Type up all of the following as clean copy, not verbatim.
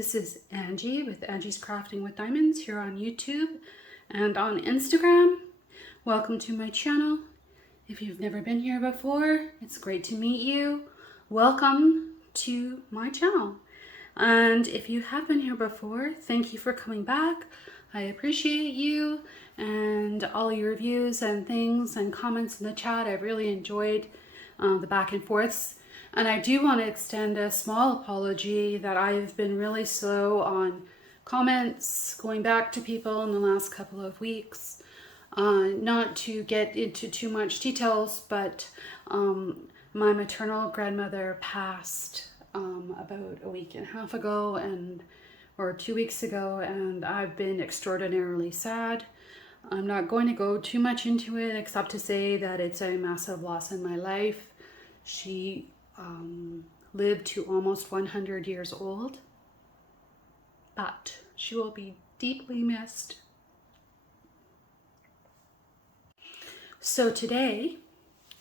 This is Angie with Angie's Crafting with Diamonds here on YouTube and on Instagram. Welcome to my channel. If you've never been here before, it's great to meet you. Welcome to my channel. And if you have been here before, thank you for coming back. I appreciate you and all your reviews and things and comments in the chat. I've really enjoyed the back and forths. And I do want to extend a small apology that I've been really slow on comments, going back to people in the last couple of weeks. Not to get into too much details, but my maternal grandmother passed about a week and a half ago or 2 weeks ago, and I've been extraordinarily sad. I'm not going to go too much into it except to say that it's a massive loss in my life. She lived to almost 100 years old, but she will be deeply missed. So today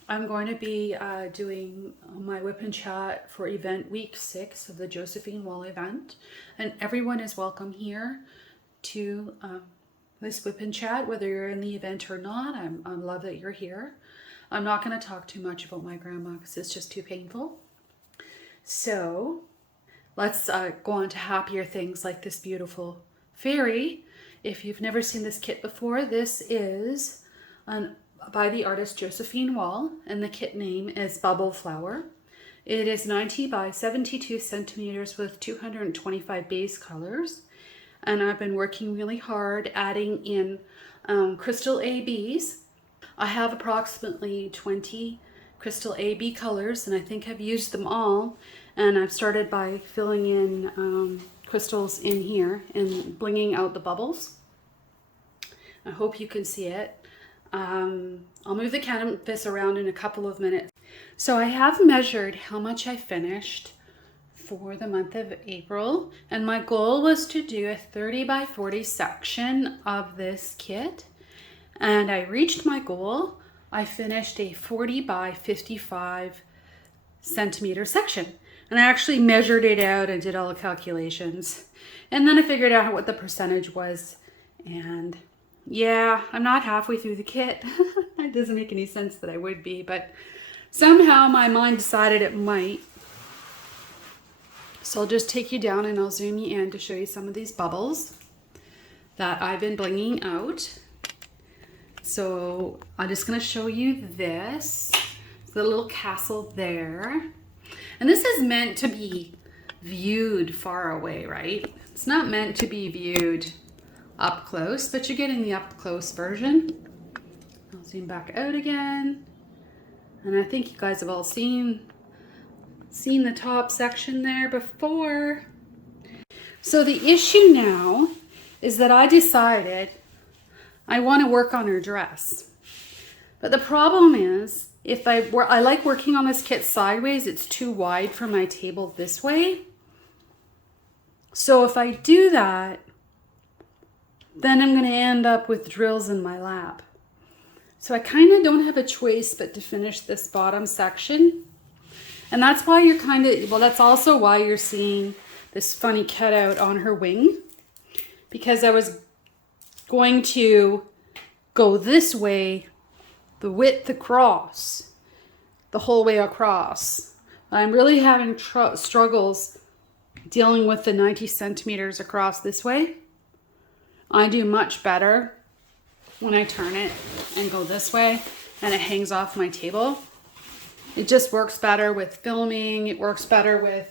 I'm going to be doing my WIP N Chat for event week 6 of the Josephine Wall Event, and everyone is welcome here to this WIP N Chat, whether you're in the event or not. I love that you're here. I'm not going to talk too much about my grandma because it's just too painful. So let's go on to happier things like this beautiful fairy. If you've never seen this kit before, this is by the artist Josephine Wall, and the kit name is Bubble Flower. It is 90 by 72 centimeters with 225 base colors. And I've been working really hard adding in crystal ABs. I have approximately 20 crystal AB colors, and I think I've used them all. And I've started by filling in crystals in here and blinging out the bubbles. I hope you can see it. I'll move the canvas around in a couple of minutes. So I have measured how much I finished for the month of April, and my goal was to do a 30 by 40 section of this kit. And I reached my goal. I finished a 40 by 55 centimeter section. And I actually measured it out and did all the calculations. And then I figured out what the percentage was. And yeah, I'm not halfway through the kit. It doesn't make any sense that I would be, but somehow my mind decided it might. So I'll just take you down and I'll zoom you in to show you some of these bubbles that I've been blinging out. So I'm just going to show you this. The little castle there. And this is meant to be viewed far away, right? It's not meant to be viewed up close, but you're getting the up close version. I'll zoom back out again. And I think you guys have all seen the top section there before. So the issue now is that I decided I want to work on her dress. But the problem is, if I like working on this kit sideways, it's too wide for my table this way. So if I do that, then I'm going to end up with drills in my lap. So I kind of don't have a choice but to finish this bottom section. And that's why you're that's also why you're seeing this funny cutout on her wing. Because I was going to go this way, the width across, the whole way across. I'm really having struggles dealing with the 90 centimeters across this way. I do much better when I turn it and go this way and it hangs off my table. It just works better with filming. It works better with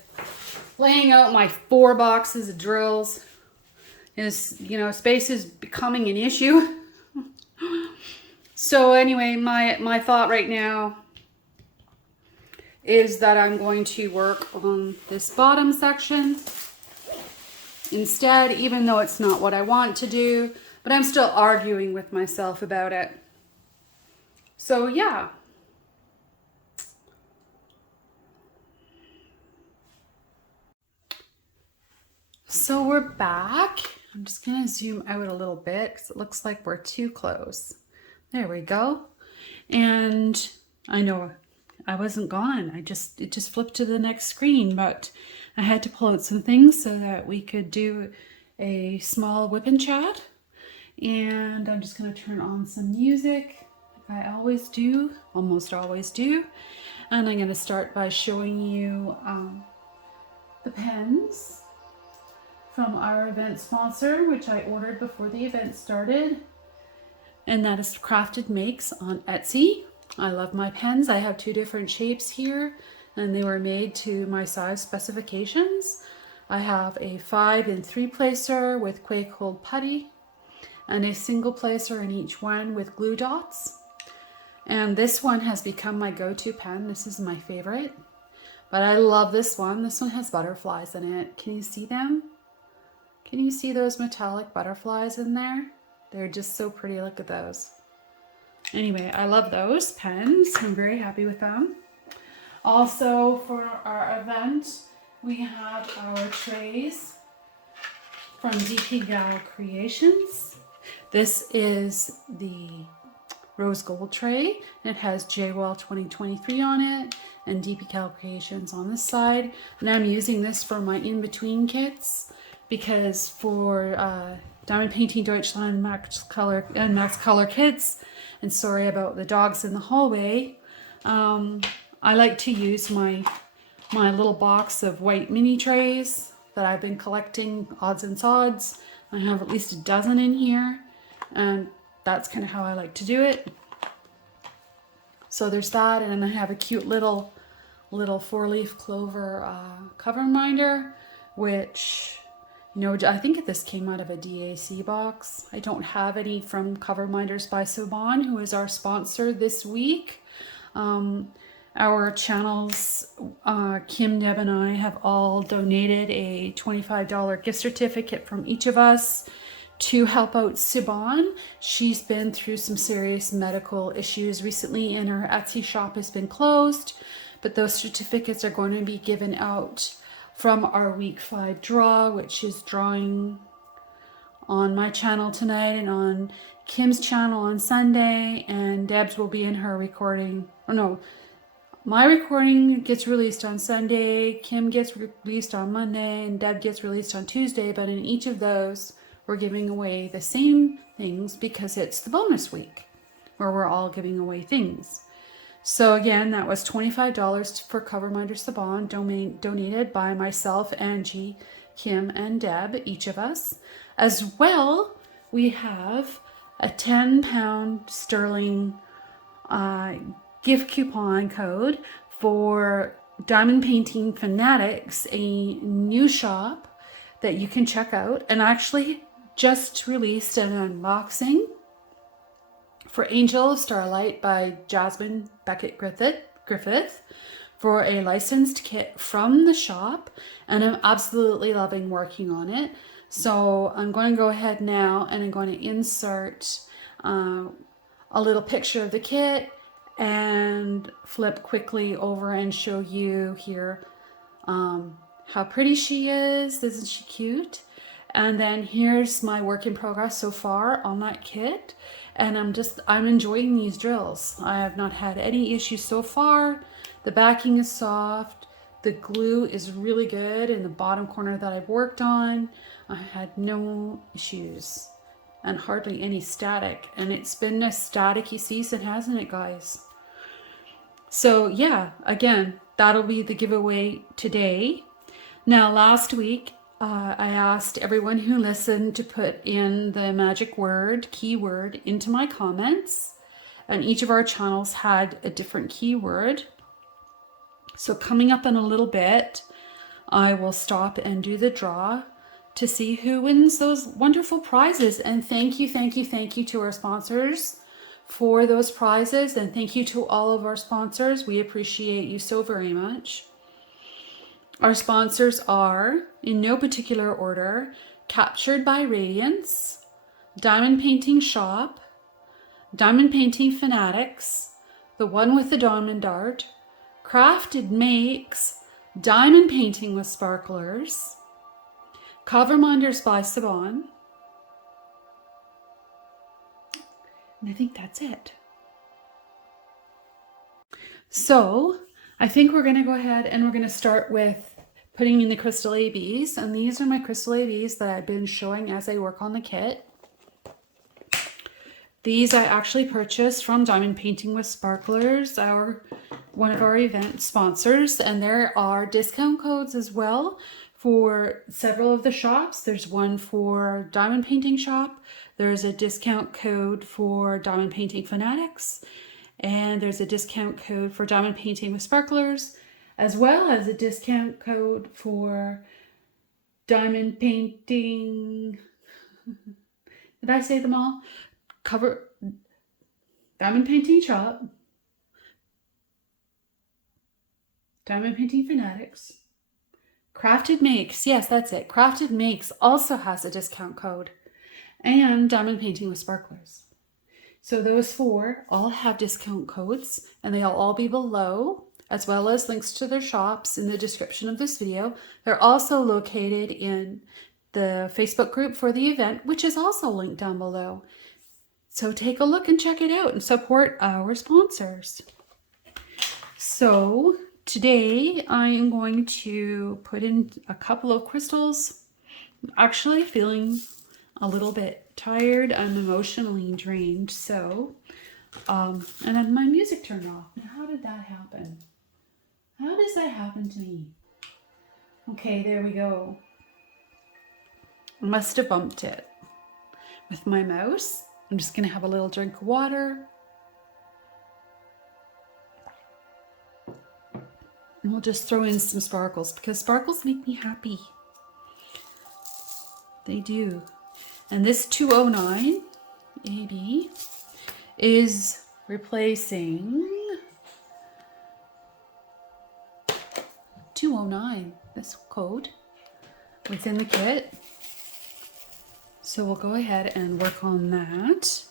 laying out my 4 boxes of drills. Space is becoming an issue. So anyway, my thought right now is that I'm going to work on this bottom section instead, even though it's not what I want to do, but I'm still arguing with myself about it. So yeah. So we're back. I'm just going to zoom out a little bit because it looks like we're too close. There we go. And I know I wasn't gone. It just flipped to the next screen, but I had to pull out some things so that we could do a small WIP N Chat. And I'm just going to turn on some music. I always do, almost always do. And I'm going to start by showing you the pens from our event sponsor, which I ordered before the event started. And that is CraftedMakes on Etsy. I love my pens. I have 2 different shapes here, and they were made to my size specifications. I have a 5 and 3 placer with Quake Hold Putty, and a single placer in each one with glue dots. And this one has become my go-to pen. This is my favorite, but I love this one. This one has butterflies in it. Can you see them? Can you see those metallic butterflies in there? They're just so pretty. Look at those. Anyway, I love those pens. I'm very happy with them. Also, for our event, we have our trays from DpGalCreations. This is the rose gold tray. It has JWell 2023 on it and DpGalCreations on this side. And I'm using this for my in-between kits because for Diamond Painting Deutschland Max Color kits, and sorry about the dogs in the hallway, I like to use my little box of white mini trays that I've been collecting, odds and sods. I have at least a dozen in here, and that's kind of how I like to do it. So there's that, and then I have a cute little 4-leaf clover Coverminder, which, you know, I think this came out of a DAC box. I don't have any from Coverminders by Siobhan, who is our sponsor this week. Our channels, Kim, Deb, and I have all donated a $25 gift certificate from each of us to help out Siobhan. She's been through some serious medical issues recently, and her Etsy shop has been closed, but those certificates are going to be given out from our week 5 draw, which is drawing on my channel tonight and on Kim's channel on Sunday, and Deb's will be in her recording. Oh no, my recording gets released on Sunday, Kim gets released on Monday, and Deb gets released on Tuesday, but in each of those, we're giving away the same things because it's the bonus week where we're all giving away things. So again, that was $25 for Coverminders Siobhan, donated by myself, Angie, Kim, and Deb, each of us. As well, we have a £10 sterling gift coupon code for Diamond Painting Fanatics, a new shop that you can check out, and actually just released an unboxing for Angel of Starlight by Jasmine Beckett Griffith for a licensed kit from the shop, and I'm absolutely loving working on it. So I'm going to go ahead now and I'm going to insert a little picture of the kit and flip quickly over and show you here how pretty she is. Isn't she cute? And then here's my work in progress so far on that kit. And I'm enjoying these drills. I have not had any issues so far. The backing is soft. The glue is really good in the bottom corner that I've worked on. I had no issues and hardly any static. And it's been a staticky season, hasn't it, guys? So yeah, again, that'll be the giveaway today. Now, last week, I asked everyone who listened to put in the magic word, keyword, into my comments, and each of our channels had a different keyword. So coming up in a little bit, I will stop and do the draw to see who wins those wonderful prizes. And thank you to our sponsors for those prizes, and thank you to all of our sponsors. We appreciate you so very much. Our sponsors are, in no particular order, Captured by Radiance, Diamond Painting Shop, Diamond Painting Fanatics, The One with the Diamond Art, CraftedMakes, Diamond Painting with Sparklers, Coverminders by Siobhan, and I think that's it. So I think we're going to go ahead and we're going to start with putting in the crystal ABs, and these are my crystal ABs that I've been showing as I work on the kit. These I actually purchased from Diamond Painting with Sparklers, one of our event sponsors, and there are discount codes as well for several of the shops. There's one for Diamond Painting Shop, there's a discount code for Diamond Painting Fanatics, and there's a discount code for Diamond Painting with Sparklers, as well as a discount code for Diamond Painting. Did I say them all? Diamond Painting Shop, Diamond Painting Fanatics, CraftedMakes. Yes, that's it. CraftedMakes also has a discount code, and Diamond Painting with Sparklers. So those four all have discount codes, and they'll all be below, as well as links to their shops in the description of this video. They're also located in the Facebook group for the event, which is also linked down below. So take a look and check it out and support our sponsors. So today I am going to put in a couple of crystals. I'm actually feeling a little bit tired. I'm emotionally drained. So, and then my music turned off. How did that happen? How does that happen to me? Okay, there we go. I must have bumped it with my mouse. I'm just going to have a little drink of water. And we'll just throw in some sparkles because sparkles make me happy. They do. And this 209 AB is replacing 209, this code, within the kit. So we'll go ahead and work on that.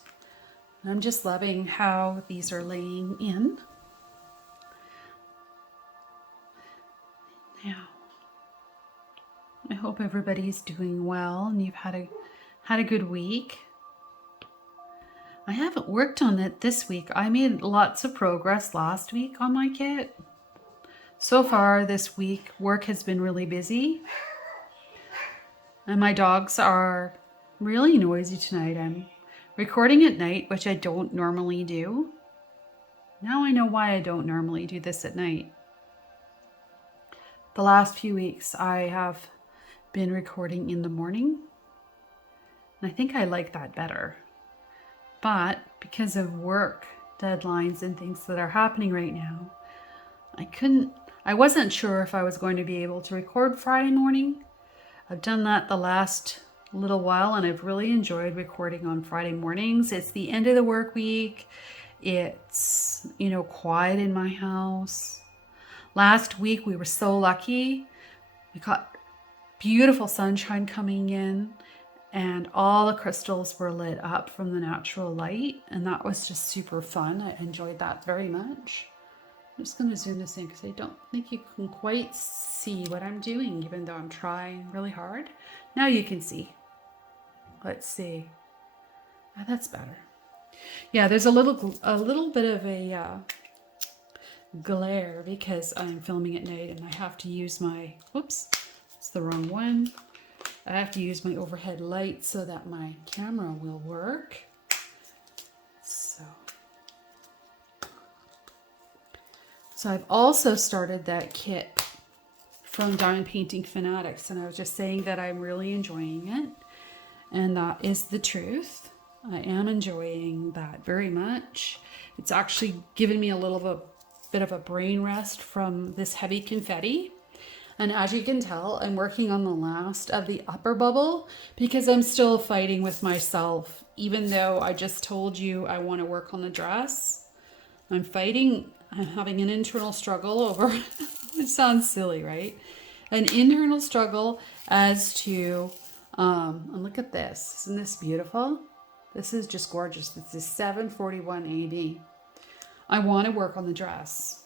I'm just loving how these are laying in. Now, I hope everybody's doing well and you've had a good week. I haven't worked on it this week. I made lots of progress last week on my kit. So far this week, work has been really busy. And my dogs are really noisy tonight. I'm recording at night, which I don't normally do. Now I know why I don't normally do this at night. The last few weeks I have been recording in the morning. And I think I like that better. But because of work deadlines and things that are happening right now, I wasn't sure if I was going to be able to record Friday morning. I've done that the last little while and I've really enjoyed recording on Friday mornings. It's the end of the work week. It's, quiet in my house. Last week we were so lucky. We got beautiful sunshine coming in and all the crystals were lit up from the natural light, and that was just super fun. I enjoyed that very much. I'm just going to zoom this in because I don't think you can quite see what I'm doing, even though I'm trying really hard. Now you can see. Let's see. Oh, that's better. Yeah, there's a little bit of a glare because I'm filming at night and I have to use my, whoops, it's the wrong one. I have to use my overhead light so that my camera will work. So I've also started that kit from Diamond Painting Fanatics, and I was just saying that I'm really enjoying it, and that is the truth. I am enjoying that very much. It's actually given me a bit of a brain rest from this heavy confetti. And as you can tell, I'm working on the last of the upper bubble because I'm still fighting with myself. Even though I just told you I want to work on the dress, I'm having an internal struggle over, it sounds silly, right? An internal struggle as to, and look at this, isn't this beautiful? This is just gorgeous. This is 741 AB. I want to work on the dress.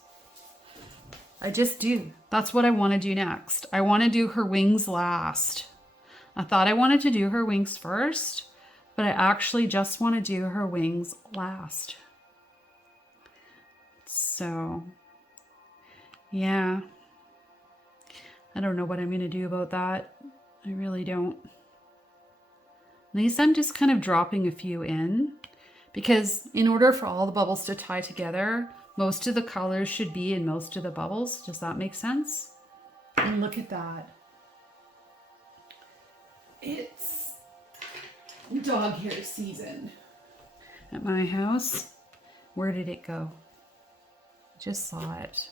I just do. That's what I want to do next. I want to do her wings last. I thought I wanted to do her wings first, but I actually just want to do her wings last. So, yeah. I don't know what I'm going to do about that. I really don't. These I'm just kind of dropping a few in because in order for all the bubbles to tie together, most of the colors should be in most of the bubbles. Does that make sense? And look at that. It's dog hair season at my house. Where did it go? Just saw it.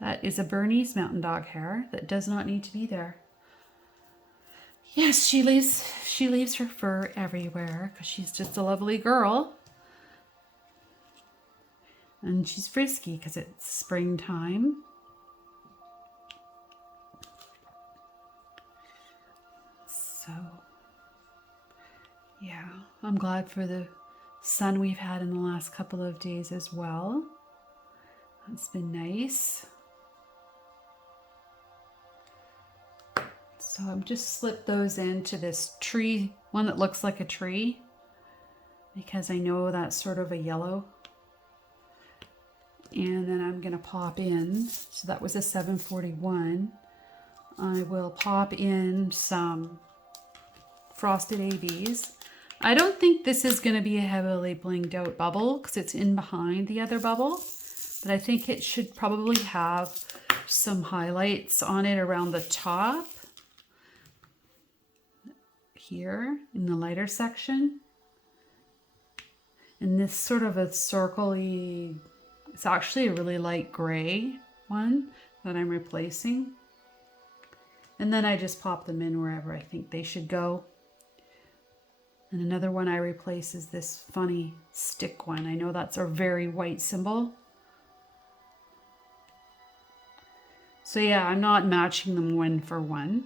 That is a Bernese mountain dog hair that does not need to be there. Yes, she leaves her fur everywhere because she's just a lovely girl. And she's frisky because it's springtime. So, yeah, I'm glad for the sun we've had in the last couple of days as well. That's been nice. So I'm just slip those into this tree, one that looks like a tree, because I know that's sort of a yellow. And then I'm gonna pop in, so that was a 741. I will pop in some frosted ABs. I don't think this is gonna be a heavily blinged out bubble because it's in behind the other bubble, but I think it should probably have some highlights on it around the top. Here in the lighter section, and this sort of a circle-y, it's actually a really light gray one that I'm replacing, and then I just pop them in wherever I think they should go. And another one I replace is this funny stick one. I know that's a very white symbol, so yeah, I'm not matching them one for one.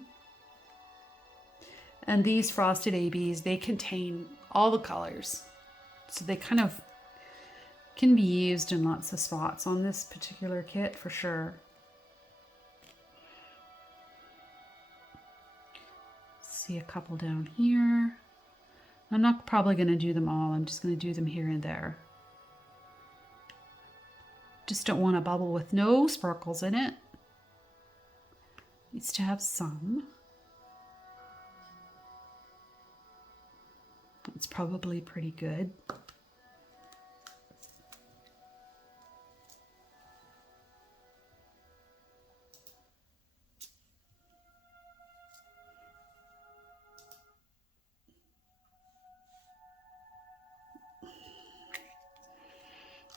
And these frosted ABs, they contain all the colors. So they kind of can be used in lots of spots on this particular kit for sure. See a couple down here. I'm not probably going to do them all. I'm just going to do them here and there. Just don't want a bubble with no sparkles in it. Needs to have some. It's probably pretty good.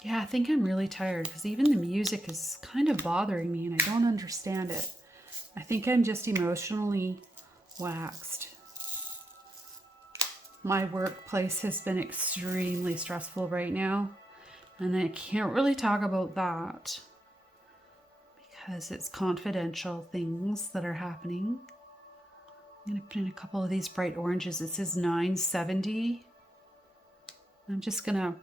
Yeah, I think I'm really tired because even the music is kind of bothering me and I don't understand it. I think I'm just emotionally waxed. My workplace has been extremely stressful right now, and I can't really talk about that because it's confidential things that are happening. I'm going to put in a couple of these bright oranges. It says 970. I'm just going to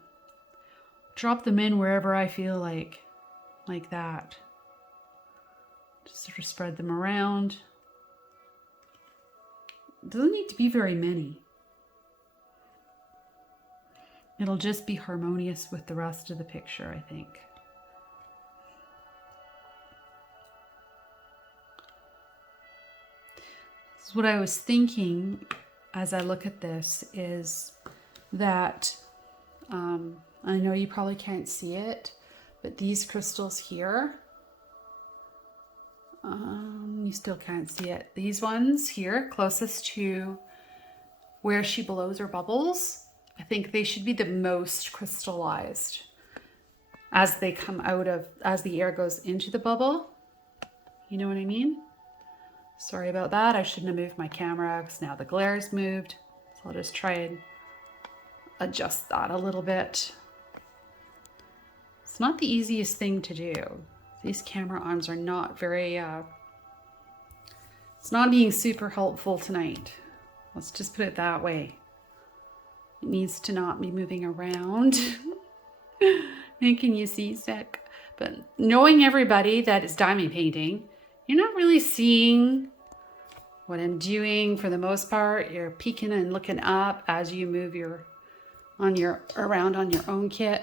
drop them in wherever I feel like that. Just sort of spread them around. It doesn't need to be very many. It'll just be harmonious with the rest of the picture, I think. So what I was thinking as I look at this is that, I know you probably can't see it, but these crystals here, you still can't see it. These ones here, closest to where she blows her bubbles, I think they should be the most crystallized as they come out of, as the air goes into the bubble. You know what I mean? Sorry about that. I shouldn't have moved my camera because now the glare's moved. So I'll just try and adjust that a little bit. It's not the easiest thing to do. These camera arms are not very, it's not being super helpful tonight. Let's just put it that way. It needs to not be moving around, making you seasick. But knowing everybody that is diamond painting, you're not really seeing what I'm doing for the most part. You're peeking and looking up as you move around on your own kit.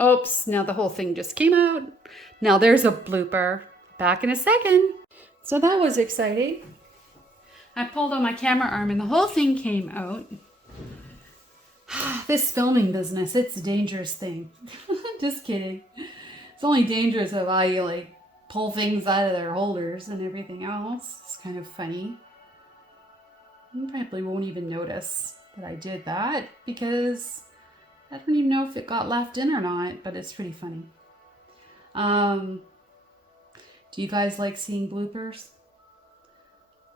Oops, now the whole thing just came out. Now there's a blooper. Back in a second. So that was exciting. I pulled on my camera arm and the whole thing came out. This filming business, it's a dangerous thing. Just kidding. It's only dangerous if I like pull things out of their holders and everything else. It's kind of funny. You probably won't even notice that I did that because I don't even know if it got left in or not, but it's pretty funny. Do you guys like seeing bloopers?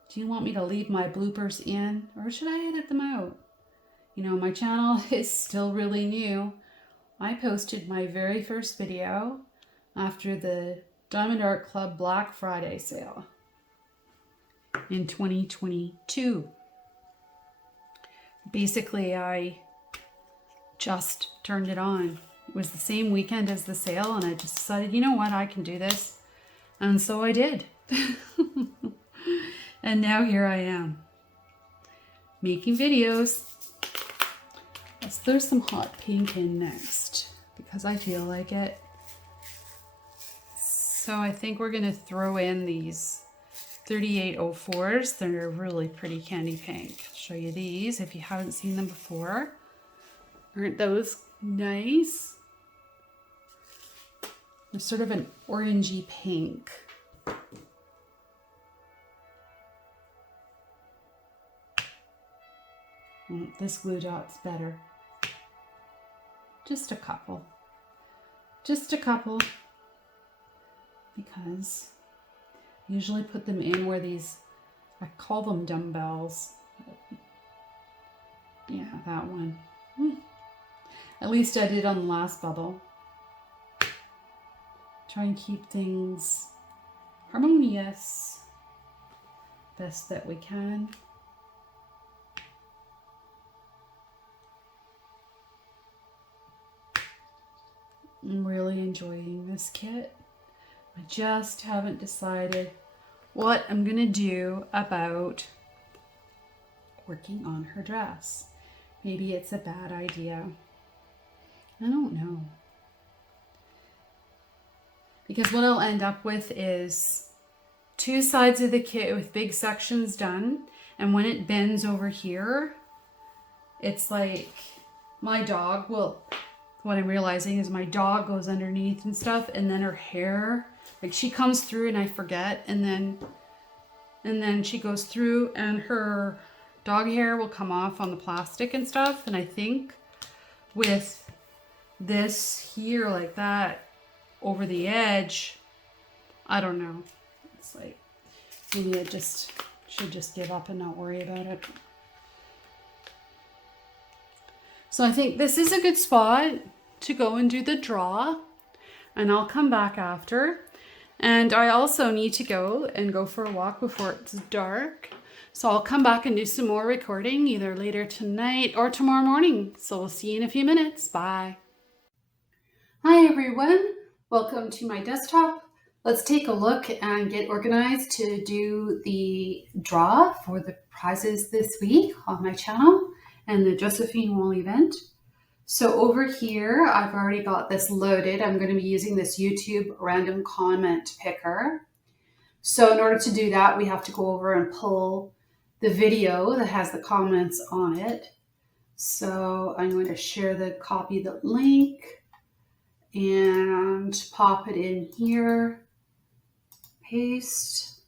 Do you want me to leave my bloopers in or should I edit them out? You know, my channel is still really new. I posted my very first video after the Diamond Art Club Black Friday sale in 2022. Basically, I just turned it on. It was the same weekend as the sale and I just decided, you know what, I can do this. And so I did. And now here I am making videos. Let's throw some hot pink in next because I feel like it. So I think we're going to throw in these 3804s. They're really pretty candy pink. I'll show you these if you haven't seen them before. Aren't those nice? They're sort of an orangey pink. This glue dot's better. Just a couple. Just a couple. Because I usually put them in where these, I call them dumbbells. Yeah, that one. At least I did on the last bubble. Try and keep things harmonious best that we can. I'm really enjoying this kit. I just haven't decided what I'm gonna do about working on her dress. Maybe it's a bad idea. I don't know. Because what I'll end up with is two sides of the kit with big sections done. And when it bends over here, it's like my dog will, what I'm realizing is my dog goes underneath and stuff. And then her hair, like she comes through and I forget. And then she goes through and her dog hair will come off on the plastic and stuff. And I think with this here like that, over the edge, I don't know. It's like maybe I should just give up and not worry about it. So I think this is a good spot to go and do the draw, and I'll come back after. And I also need to go for a walk before it's dark. So I'll come back and do some more recording either later tonight or tomorrow morning. So we'll see you in a few minutes. Bye. Hi everyone. Welcome to my desktop. Let's take a look and get organized to do the draw for the prizes this week on my channel and the Josephine Wall Event. So over here, I've already got this loaded. I'm going to be using this YouTube random comment picker. So in order to do that, we have to go over and pull the video that has the comments on it. So I'm going to share copy the link and pop it in here, paste.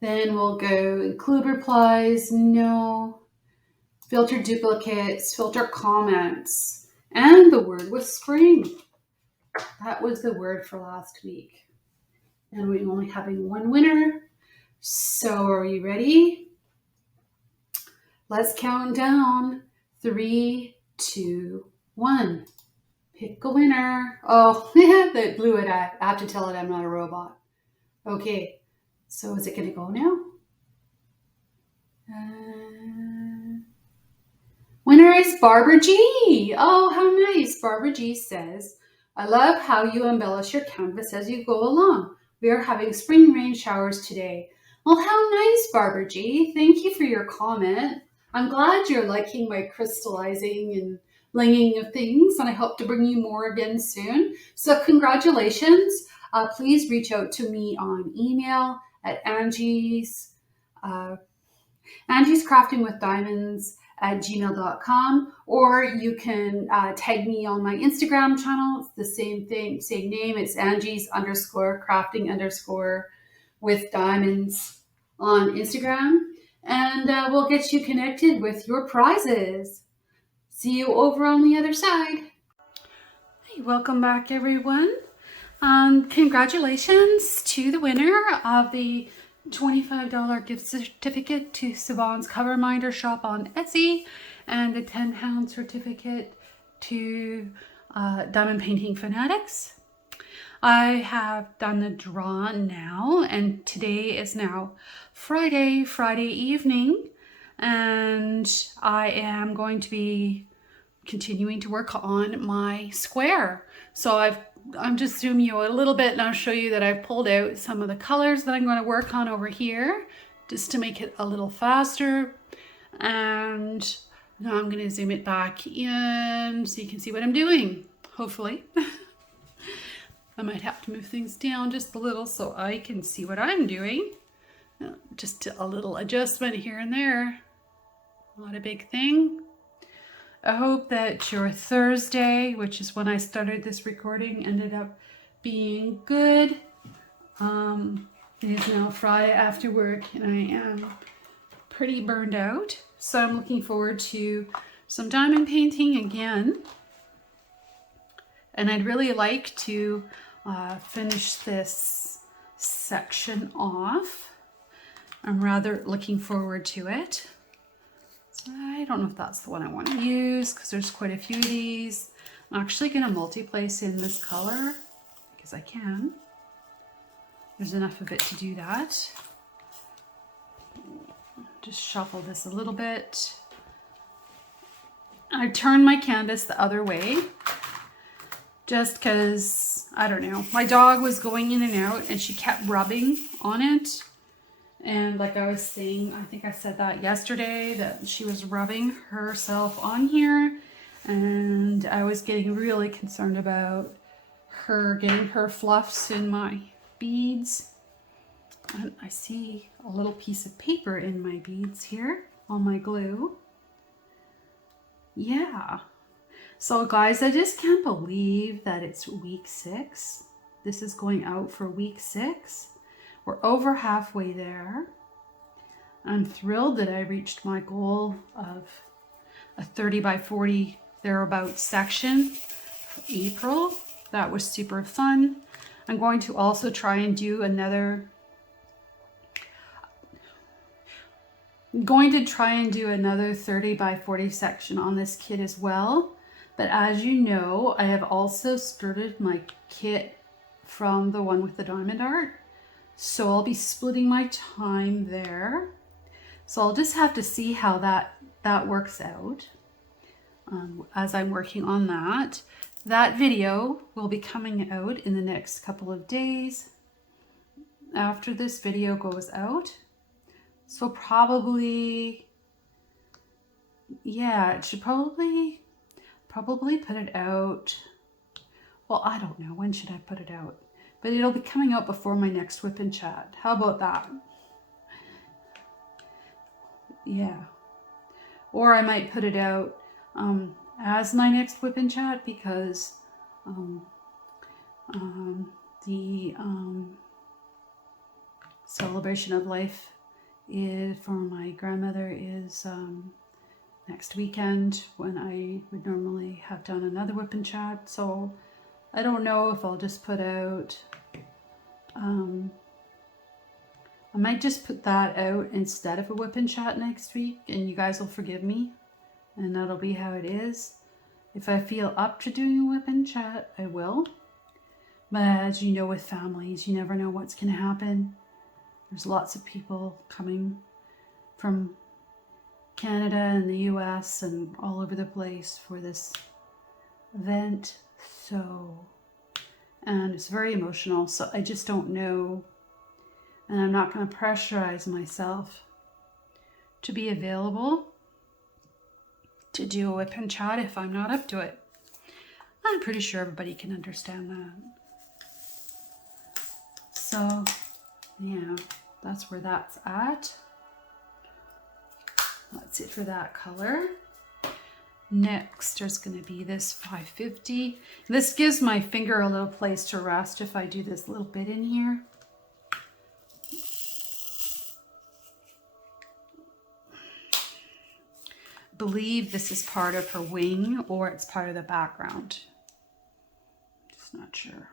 Then we'll go include replies, no, filter duplicates, filter comments, and the word was spring. That was the word for last week. And we're only having one winner. So are you ready? Let's count down. 3, 2, 1. Pick a winner. Oh, that blew it. I have to tell it I'm not a robot. Okay, so is it going to go now? Winner is Barbara G. Oh, how nice. Barbara G says, I love how you embellish your canvas as you go along. We are having spring rain showers today. Well, how nice, Barbara G. Thank you for your comment. I'm glad you're liking my crystallizing and blinging of things, and I hope to bring you more again soon. So congratulations. Please reach out to me on email at Angie's Crafting with Diamonds at gmail.com, or you can tag me on my Instagram channel. It's the same thing, same name. It's Angie's _crafting_ with diamonds on Instagram, and we'll get you connected with your prizes. See you over on the other side. Hey, welcome back everyone. Congratulations to the winner of the $25 gift certificate to Siobhan's Coverminder shop on Etsy, and the £10 certificate to Diamond Painting Fanatics. I have done the draw now, and today is now Friday evening, and I am going to be continuing to work on my square. So I'm just zooming you out a little bit, and I'll show you that I've pulled out some of the colors that I'm going to work on over here just to make it a little faster. And now I'm going to zoom it back in so you can see what I'm doing, hopefully. I might have to move things down just a little so I can see what I'm doing. Just a little adjustment here and there. Not a big thing. I hope that your Thursday, which is when I started this recording, ended up being good. It is now Friday after work, and I am pretty burned out. So I'm looking forward to some diamond painting again. And I'd really like to finish this section off. I'm rather looking forward to it. I don't know if that's the one I want to use because there's quite a few of these. I'm actually going to multi-place in this color because I can. There's enough of it to do that. Just shuffle this a little bit. I turned my canvas the other way just because, I don't know, my dog was going in and out and she kept rubbing on it. And like I was saying, I think I said that yesterday, that she was rubbing herself on here, and I was getting really concerned about her getting her fluffs in my beads. And I see a little piece of paper in my beads here on my glue. Yeah. So guys, I just can't believe that it's week 6. This is going out for week 6. We're over halfway there. I'm thrilled that I reached my goal of a 30 by 40 thereabouts section for April. That was super fun. I'm going to also try and do another 30 by 40 section on this kit as well. But as you know, I have also started my kit from the one with the diamond art. So I'll be splitting my time there. So I'll just have to see how that works out as I'm working on that. That video will be coming out in the next couple of days after this video goes out. So probably, yeah, it should probably put it out. Well, I don't know. When should I put it out? But it'll be coming out before my next WIP N Chat. How about that? Yeah. Or I might put it out as my next WIP N Chat because the celebration of life for my grandmother is next weekend, when I would normally have done another WIP N Chat. So I don't know if I'll just put out, I might just put that out instead of a WIP N Chat next week, and you guys will forgive me, and that'll be how it is. If I feel up to doing a WIP N Chat, I will. But as you know, with families, you never know what's going to happen. There's lots of people coming from Canada and the US and all over the place for this event. So, and it's very emotional, so I just don't know, and I'm not going to pressurize myself to be available. to do a WIP N Chat if I'm not up to it. I'm pretty sure everybody can understand that. So yeah, that's where that's at. That's it for that color. Next, there's going to be this 550. This gives my finger a little place to rest if I do this little bit in here. Believe this is part of her wing or it's part of the background. Just not sure.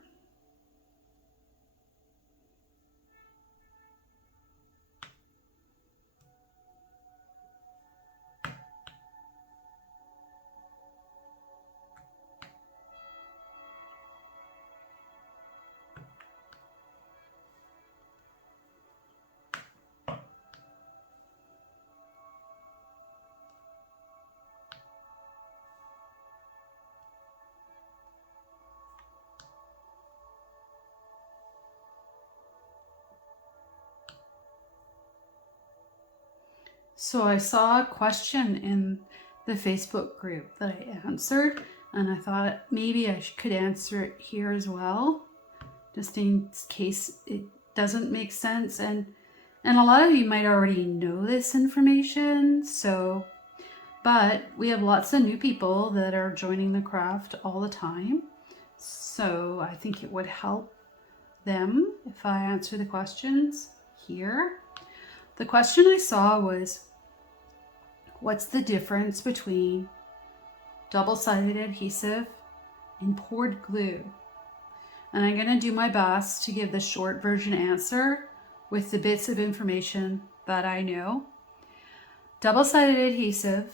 So I saw a question in the Facebook group that I answered, and I thought maybe I could answer it here as well, just in case it doesn't make sense. And a lot of you might already know this information, so, but we have lots of new people that are joining the craft all the time. So I think it would help them if I answer the questions here. The question I saw was, what's the difference between double-sided adhesive and poured glue? And I'm going to do my best to give the short version answer with the bits of information that I know. Double-sided adhesive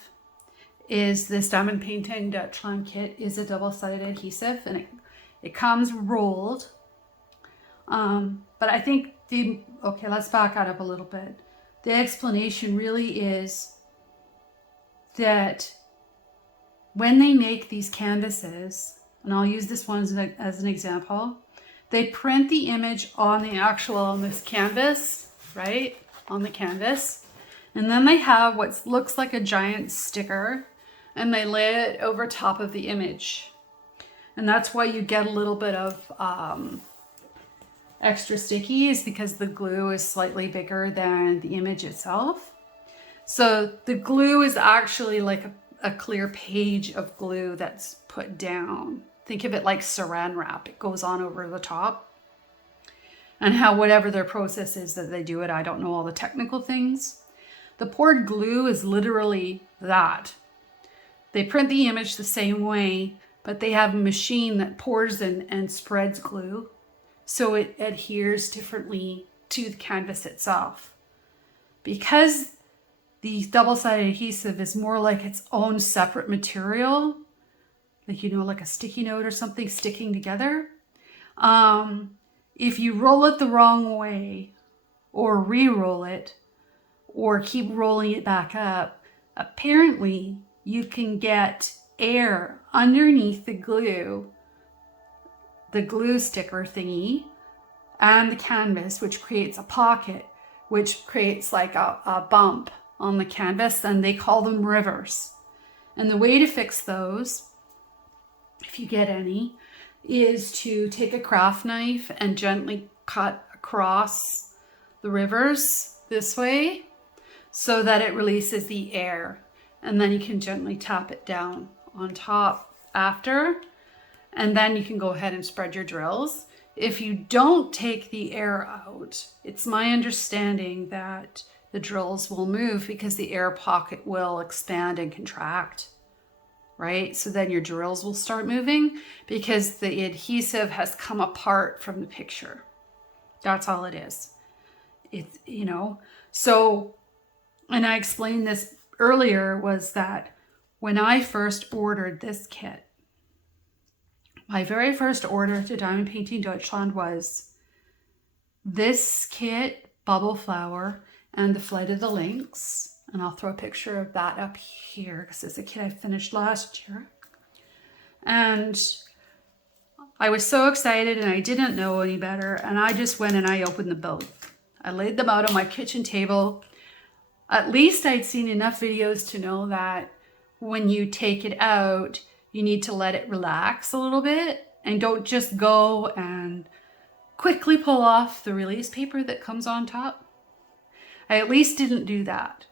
is this Diamond Painting Deutschland kit is a double-sided adhesive, and it comes rolled. But I think okay, let's back that up a little bit. The explanation really is that when they make these canvases, and I'll use this one as an example, they print the image on this canvas, right? On the canvas. And then they have what looks like a giant sticker, and they lay it over top of the image. And that's why you get a little bit of extra sticky, is because the glue is slightly bigger than the image itself. So the glue is actually like a clear page of glue that's put down. Think of it like saran wrap. It goes on over the top. And how whatever their process is that they do it, I don't know all the technical things. The poured glue is literally that. They print the image the same way, but they have a machine that pours and spreads glue, so it adheres differently to the canvas itself. Because the double-sided adhesive is more like its own separate material, like, you know, like a sticky note or something sticking together. If you roll it the wrong way, or re-roll it, or keep rolling it back up, apparently you can get air underneath the glue sticker thingy, and the canvas, which creates a pocket, which creates like a bump on the canvas, and they call them rivers. And the way to fix those, if you get any, is to take a craft knife and gently cut across the rivers this way so that it releases the air, and then you can gently tap it down on top after, and then you can go ahead and spread your drills. If you don't take the air out, it's my understanding that the drills will move because the air pocket will expand and contract, right? So then your drills will start moving because the adhesive has come apart from the picture. That's all it is. It's, you know, so, and I explained this earlier, was that when I first ordered this kit, my very first order to Diamond Painting Deutschland was this kit, Bubble Flower, and the Flight of the Lynx. And I'll throw a picture of that up here because it's a kit I finished last year. And I was so excited and I didn't know any better. And I just went and I opened them both. I laid them out on my kitchen table. At least I'd seen enough videos to know that when you take it out, you need to let it relax a little bit and don't just go and quickly pull off the release paper that comes on top. I at least didn't do that.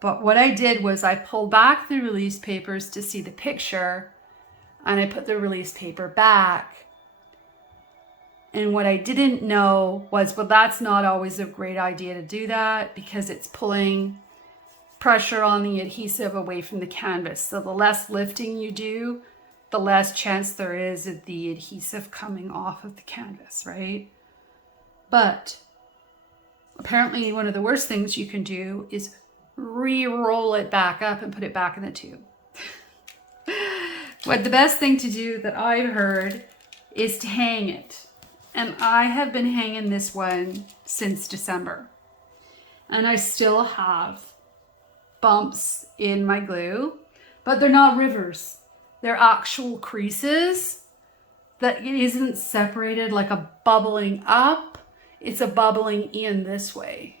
But what I did was I pulled back the release papers to see the picture, and I put the release paper back. And what I didn't know was, well, that's not always a great idea to do that because it's pulling pressure on the adhesive away from the canvas. So the less lifting you do, the less chance there is of the adhesive coming off of the canvas, right? But apparently one of the worst things you can do is re-roll it back up and put it back in the tube. What the best thing to do that I've heard is to hang it. And I have been hanging this one since December. And I still have bumps in my glue, but they're not rivers. They're actual creases that it isn't separated like a bubbling up. It's a bubbling in this way,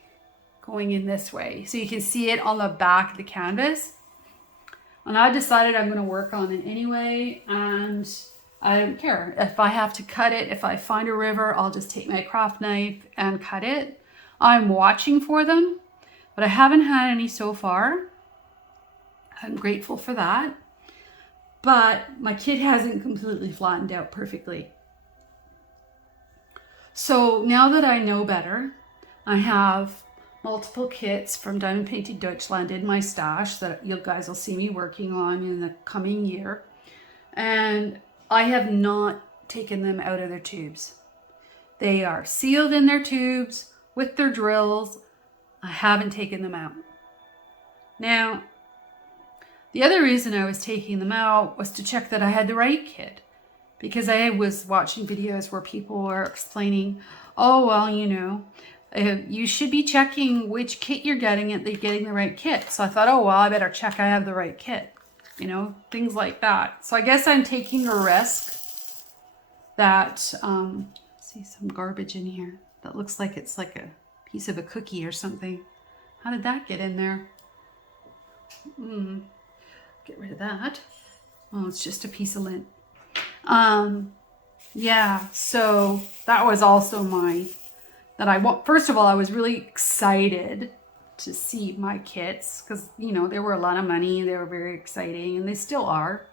going in this way. So you can see it on the back of the canvas. And I decided I'm going to work on it anyway, and I don't care. If I have to cut it, if I find a river, I'll just take my craft knife and cut it. I'm watching for them, but I haven't had any so far. I'm grateful for that. But my kit hasn't completely flattened out perfectly. So now that I know better, I have multiple kits from Diamond Painting Deutschland in my stash that you guys will see me working on in the coming year. And I have not taken them out of their tubes. They are sealed in their tubes with their drills. I haven't taken them out. Now, the other reason I was taking them out was to check that I had the right kit, because I was watching videos where people were explaining, oh, well, you know, you should be checking which kit you're getting and they're getting the right kit. So I thought, oh, well, I better check I have the right kit, you know, things like that. So I guess I'm taking a risk that, see some garbage in here that looks like it's like a piece of a cookie or something. How did that get in there? Get rid of that. Oh, it's just a piece of lint. Yeah, so that was also first of all, I was really excited to see my kits because, you know, they were a lot of money. They were very exciting and they still are,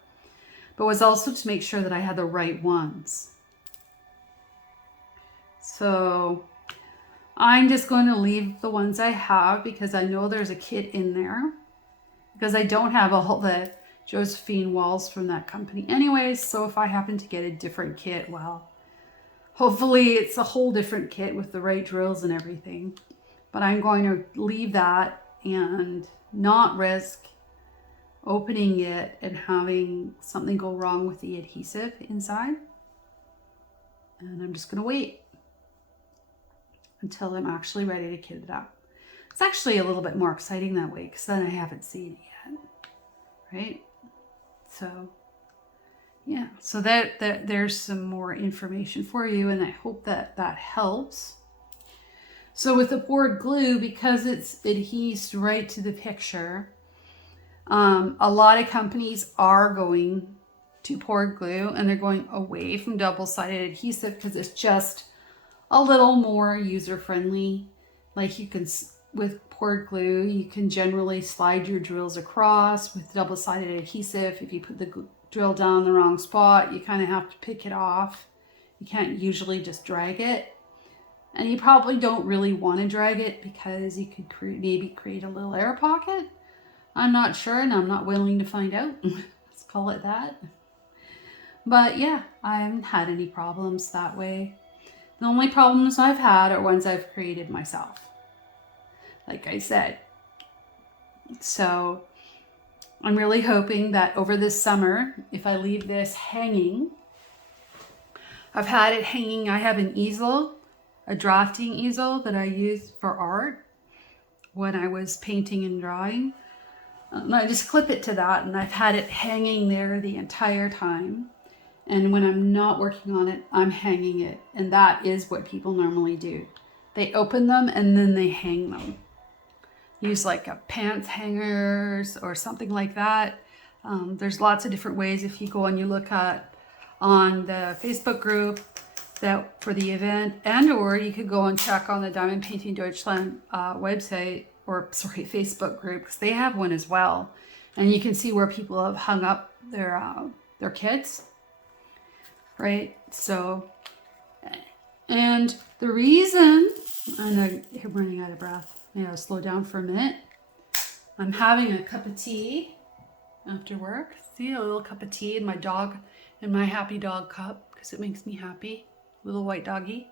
but was also to make sure that I had the right ones. So I'm just going to leave the ones I have because I know there's a kit in there, because I don't have all the Josephine Walls from that company anyways. So if I happen to get a different kit, well, hopefully it's a whole different kit with the right drills and everything. But I'm going to leave that and not risk opening it and having something go wrong with the adhesive inside. And I'm just going to wait until I'm actually ready to kit it up. It's actually a little bit more exciting that way because then I haven't seen it yet, right? So yeah, so there's some more information for you, and I hope that that helps. So with the poured glue, because it's adhesed right to the picture, a lot of companies are going to poured glue and they're going away from double-sided adhesive because it's just a little more user-friendly. Like you can, with poured glue, you can generally slide your drills across. With double-sided adhesive, if you put the drill down the wrong spot, you kind of have to pick it off. You can't usually just drag it. And you probably don't really want to drag it because you could maybe create a little air pocket. I'm not sure, and I'm not willing to find out. Let's call it that. But yeah, I haven't had any problems that way. The only problems I've had are ones I've created myself, like I said. So I'm really hoping that over this summer, if I leave this hanging, I've had it hanging, I have an easel, a drafting easel that I used for art when I was painting and drawing. And I just clip it to that, and I've had it hanging there the entire time. And when I'm not working on it, I'm hanging it. And that is what people normally do. They open them and then they hang them. use like a pants hangers or something like that. There's lots of different ways. If you go and you look at on the Facebook group that for the event, and or you could go and check on the Diamond Painting Deutschland website, or sorry, Facebook group, because they have one as well, and you can see where people have hung up their kits, right? So, and the reason, and I'm running out of breath. I gotta slow down for a minute. I'm having a cup of tea after work. See, a little cup of tea and my dog, and my happy dog cup, because it makes me happy. Little white doggy.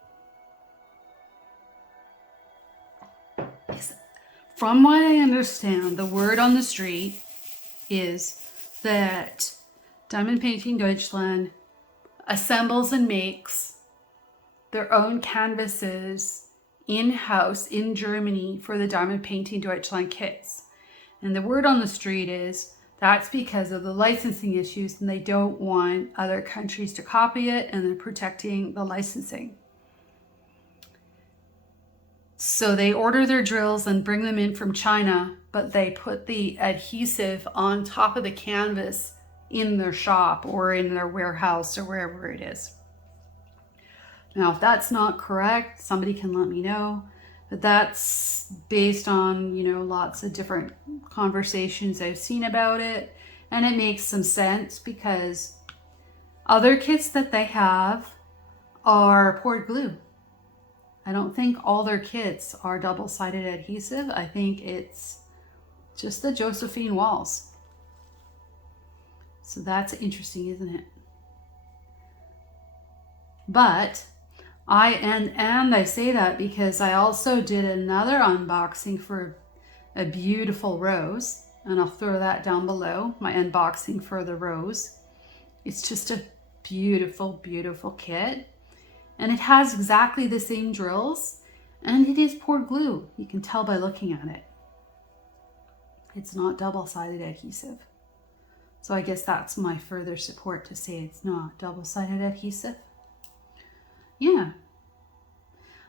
From what I understand, the word on the street is that Diamond Painting Deutschland assembles and makes their own canvases in-house in Germany for the Diamond Painting Deutschland kits. And the word on the street is that's because of the licensing issues, and they don't want other countries to copy it, and they're protecting the licensing. So they order their drills and bring them in from China, but they put the adhesive on top of the canvas in their shop or in their warehouse or wherever it is. Now, if that's not correct, somebody can let me know. But that's based on, lots of different conversations I've seen about it. And it makes some sense because other kits that they have are poured glue. I don't think all their kits are double-sided adhesive. I think it's just the Josephine Walls. So that's interesting, isn't it? But I say that because I also did another unboxing for a beautiful rose, and I'll throw that down below, my unboxing for the rose. It's just a beautiful, beautiful kit, and it has exactly the same drills, and it is poured glue. You can tell by looking at it. It's not double-sided adhesive. So I guess that's my further support to say it's not double-sided adhesive. Yeah.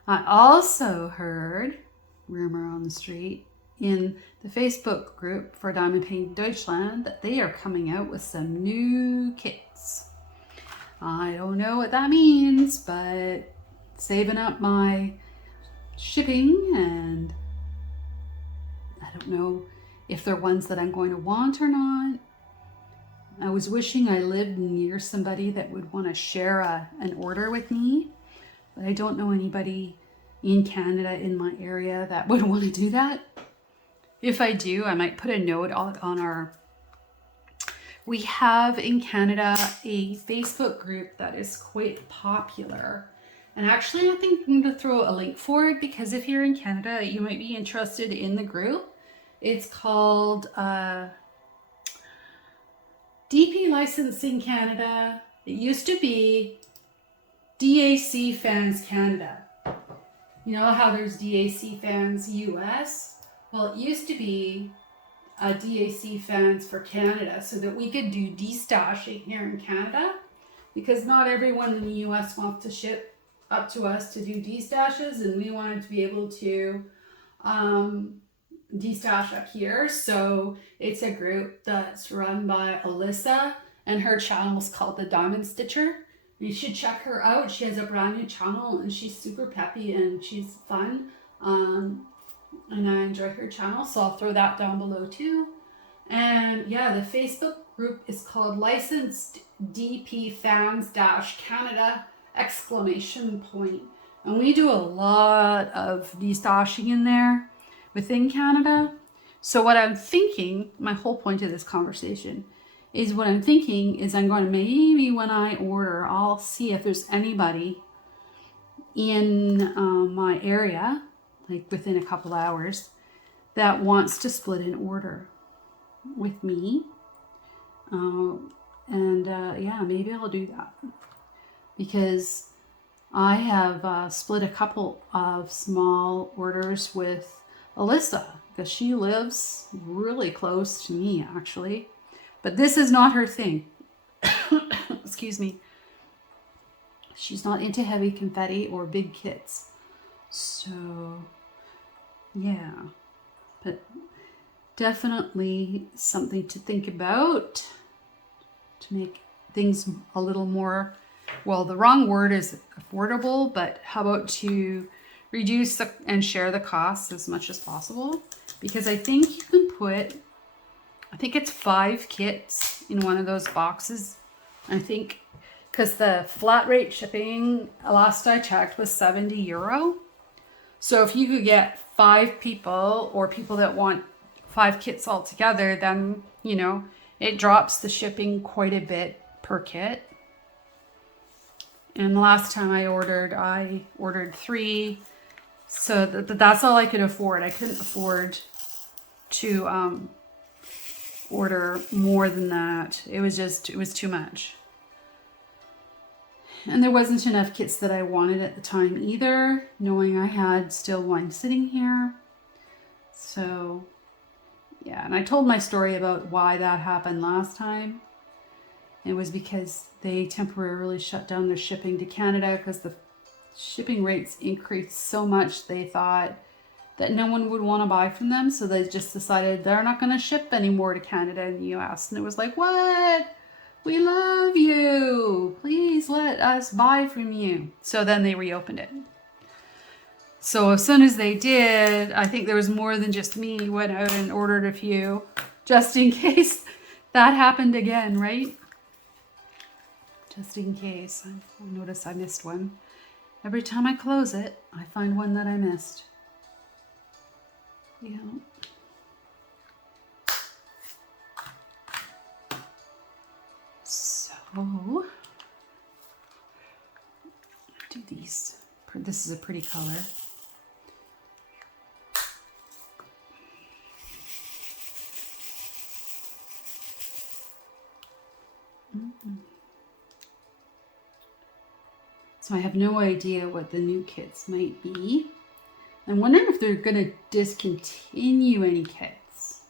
I also heard, rumor on the street, in the Facebook group for Diamond Painting Deutschland that they are coming out with some new kits. I don't know what that means, but saving up my shipping, and I don't know if they're ones that I'm going to want or not. I was wishing I lived near somebody that would want to share an order with me. But I don't know anybody in Canada in my area that would want to do that. If I do, I might put a note on our... We have in Canada a Facebook group that is quite popular. And actually, I think I'm going to throw a link for it, because if you're in Canada, you might be interested in the group. It's called DP Licensing Canada. It used to be DAC Fans Canada. You know how there's DAC Fans US? Well, it used to be a DAC Fans for Canada, so that we could do destashing here in Canada, because not everyone in the US wants to ship up to us to do destashes, and we wanted to be able to destash up here. So it's a group that's run by Alyssa, and her channel is called the Diamond Stitcher. You should check her out. She has a brand new channel, and she's super peppy and she's fun. And I enjoy her channel, so I'll throw that down below too. And yeah, the Facebook group is called Licensed DP Fans Canada ! And we do a lot of destashing in there within Canada. So what I'm thinking, my whole point of this conversation is what I'm thinking is I'm going to maybe when I order, I'll see if there's anybody in my area, like within a couple hours, that wants to split an order with me. Yeah, maybe I'll do that, because I have split a couple of small orders with Alyssa, because she lives really close to me actually. But this is not her thing. Excuse me. She's not into heavy confetti or big kits. So, yeah. but definitely something to think about to make things a little more, well, the wrong word is affordable, but how about to reduce and share the costs as much as possible? Because I think you can put, I think it's 5 kits in one of those boxes. I think because the flat rate shipping, last I checked, was €70. So if you could get 5 people or people that want 5 kits all together, then, you know, it drops the shipping quite a bit per kit. And the last time I ordered 3. So that's all I could afford. I couldn't afford to order more than that. It was too much. And there wasn't enough kits that I wanted at the time either, knowing I had still one sitting here. So yeah, and I told my story about why that happened last time. It was because they temporarily shut down their shipping to Canada because the shipping rates increased so much they thought that no one would want to buy from them. So they just decided they're not going to ship anymore to Canada and the US. And it was like, what? We love you. Please let us buy from you. So then they reopened it. So as soon as they did, I think there was more than just me who went out and ordered a few just in case that happened again, right? Just in case. I notice I missed one. Every time I close it, I find one that I missed. Yeah. So, do these. This is a pretty color. So I have no idea what the new kits might be. I'm wondering if they're going to discontinue any kits.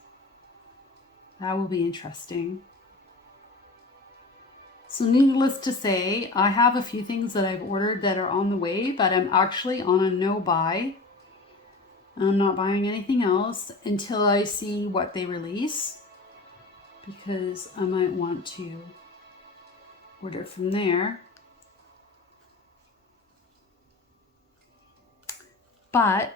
That will be interesting. So needless to say, I have a few things that I've ordered that are on the way, but I'm actually on a no buy. I'm not buying anything else until I see what they release, because I might want to order from there. But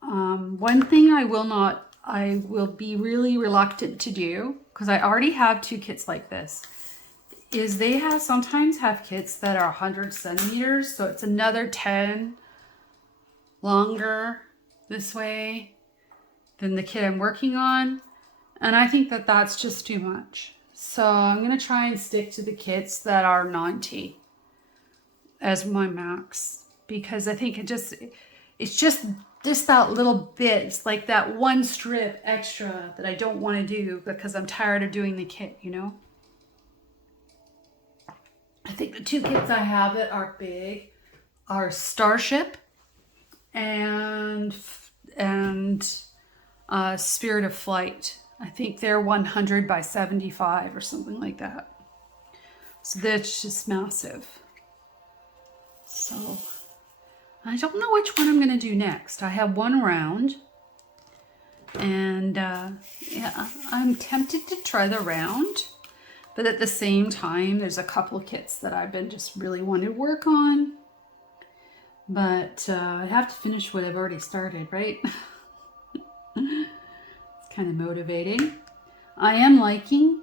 one thing I will be really reluctant to do, because I already have 2 kits like this, is they sometimes have kits that are 100 centimeters. So it's another 10 longer this way than the kit I'm working on. And I think that that's just too much. So I'm going to try and stick to the kits that are 90 as my max, because I think it's just that little bit. It's like that one strip extra that I don't want to do because I'm tired of doing the kit, you know? I think the 2 kits I have that are big are Starship and Spirit of Flight. I think they're 100 by 75 or something like that. So that's just massive. So I don't know which one I'm going to do next. I have one round, and yeah, I'm tempted to try the round, but at the same time, there's a couple of kits that I've been just really wanting to work on. But I have to finish what I've already started, right? It's kind of motivating. I am liking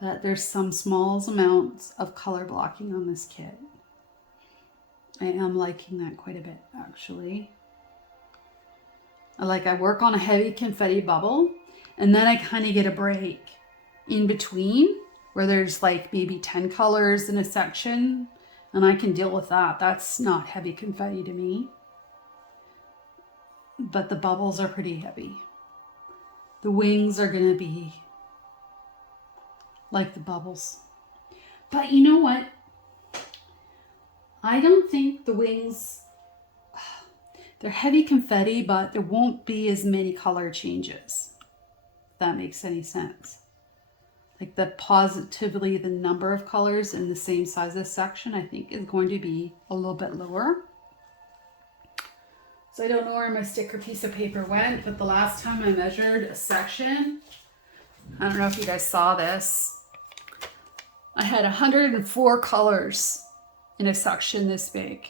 that there's some small amounts of color blocking on this kit. I am liking that quite a bit, actually. I work on a heavy confetti bubble, and then I kind of get a break in between where there's like maybe 10 colors in a section, and I can deal with that. That's not heavy confetti to me. But the bubbles are pretty heavy. The wings are going to be like the bubbles. But you know what? I don't think the wings, they're heavy confetti, but there won't be as many color changes, if that makes any sense. Like the number of colors in the same size as section, I think is going to be a little bit lower. So I don't know where my sticker piece of paper went, but the last time I measured a section, I don't know if you guys saw this, I had 104 colors in a section this big.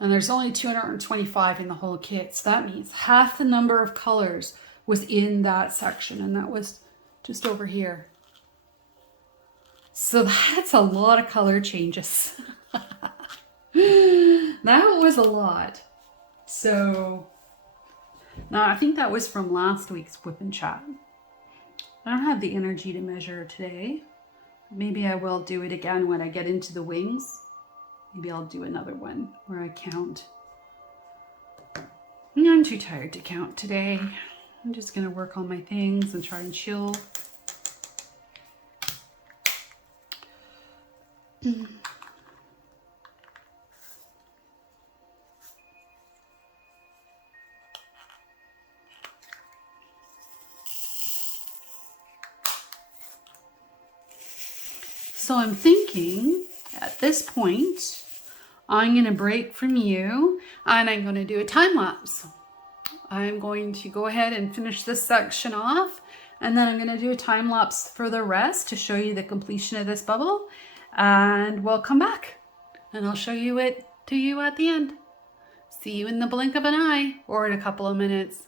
And there's only 225 in the whole kit. So that means half the number of colors was in that section. And that was just over here. So that's a lot of color changes. That was a lot. So now I think that was from last week's WIP N Chat. I don't have the energy to measure today. Maybe I will do it again when I get into the wings. Maybe I'll do another one where I count. I'm too tired to count today. I'm just gonna work on my things and try and chill. So I'm thinking at this point, I'm going to break from you and I'm going to do a time lapse. I'm going to go ahead and finish this section off, and then I'm going to do a time lapse for the rest to show you the completion of this bubble, and we'll come back and I'll show you it to you at the end. See you in the blink of an eye or in a couple of minutes.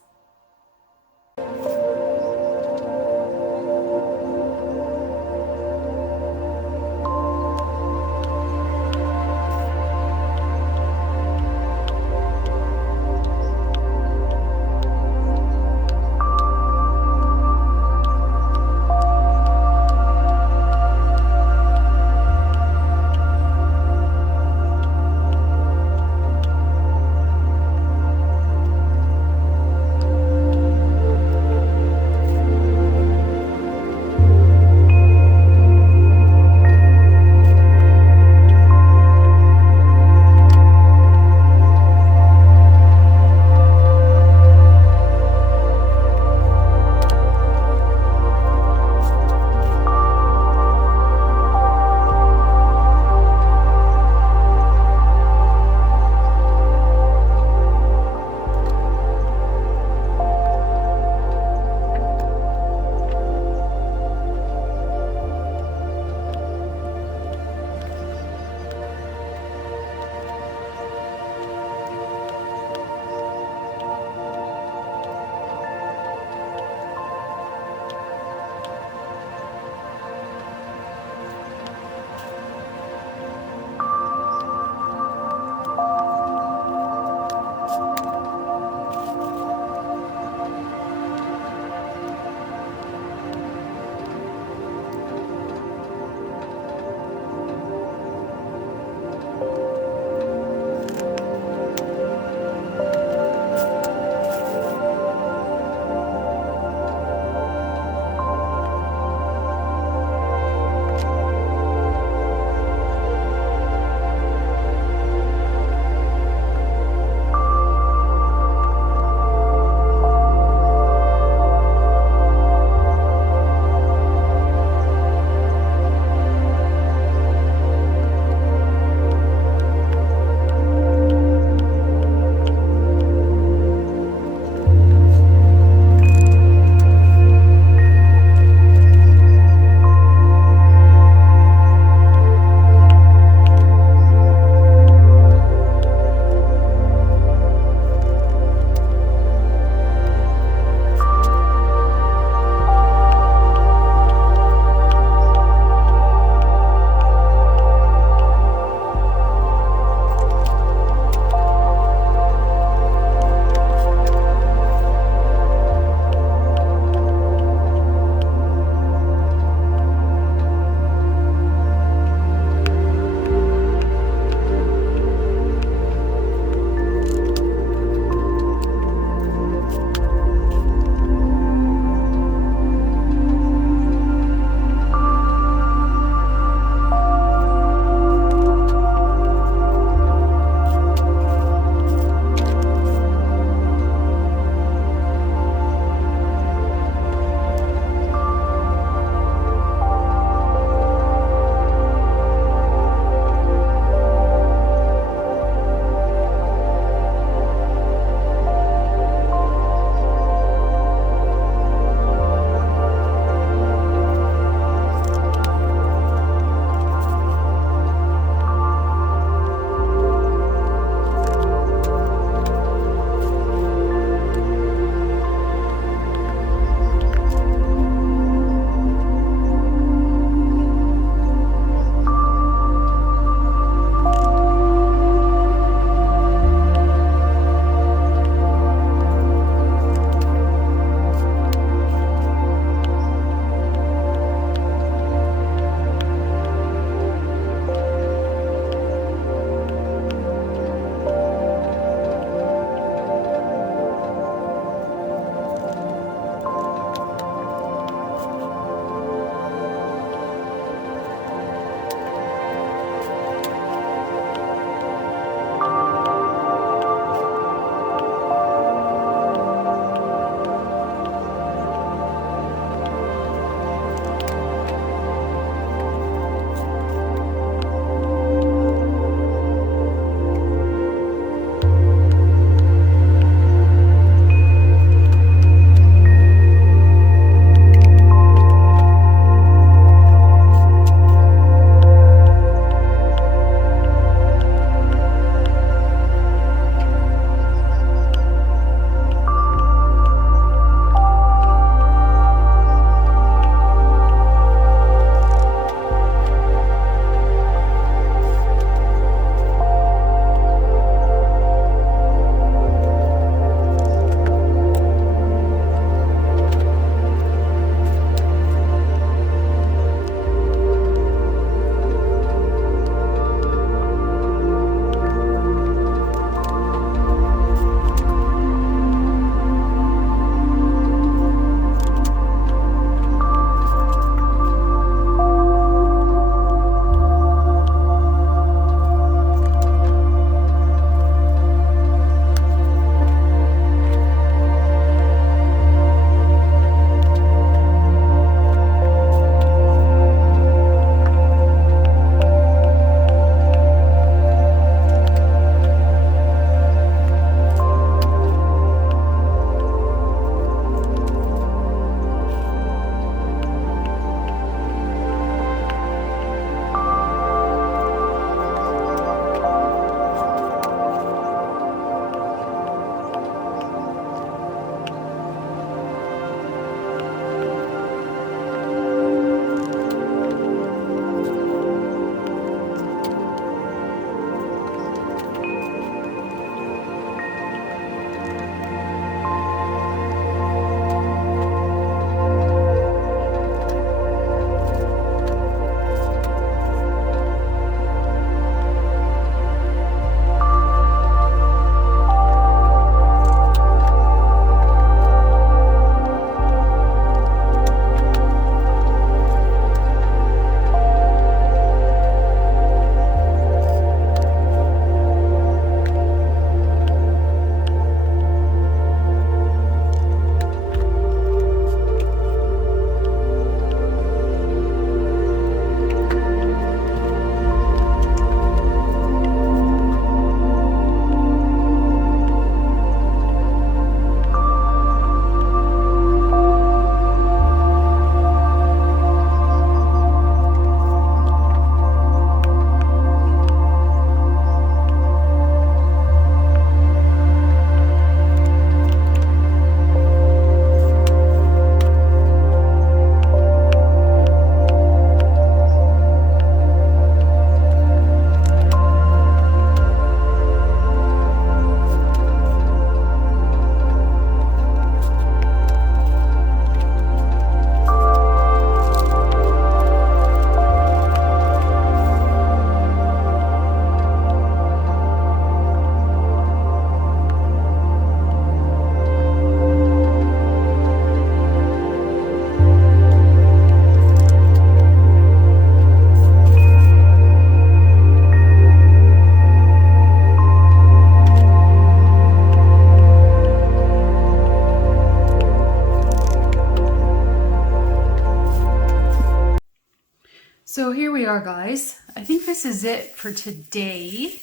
So here we are, guys. I think this is it for today,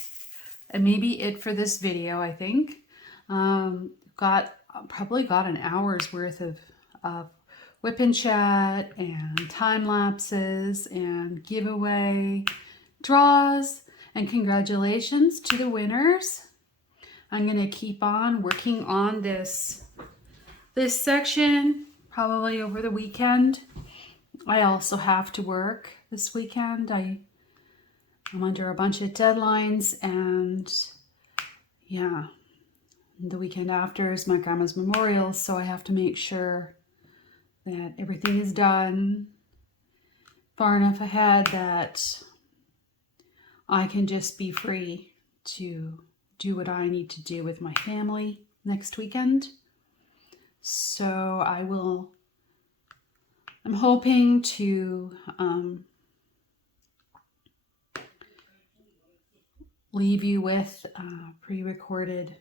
and maybe it for this video, I think. Probably got an hour's worth of WIP N Chat and time lapses and giveaway draws, and congratulations to the winners. I'm gonna keep on working on this section probably over the weekend. I also have to work this weekend. I'm under a bunch of deadlines, and yeah, the weekend after is my grandma's memorial, so I have to make sure that everything is done far enough ahead that I can just be free to do what I need to do with my family next weekend. So I'm hoping to leave you with a pre-recorded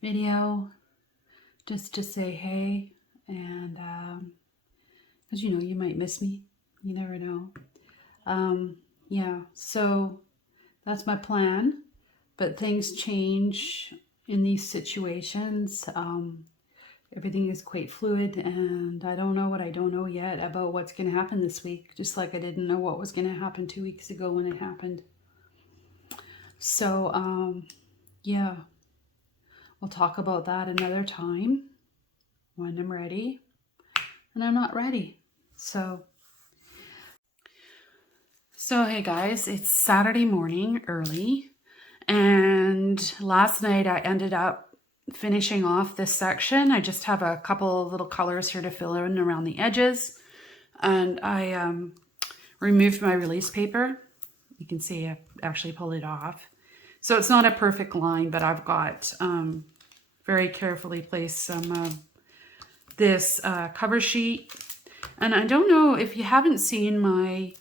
video just to say hey, and because you might miss me, you never know. Yeah, so that's my plan, but things change in these situations. Everything is quite fluid, and I don't know what I don't know yet about what's going to happen this week, just like I didn't know what was going to happen 2 weeks ago when it happened. So, yeah, we'll talk about that another time when I'm ready, and I'm not ready. So hey guys, it's Saturday morning early, and last night I ended up finishing off this section. I just have a couple of little colors here to fill in around the edges, and I removed my release paper. You can see I actually pulled it off. So it's not a perfect line, but I've got very carefully placed some this cover sheet. And I don't know if you haven't seen my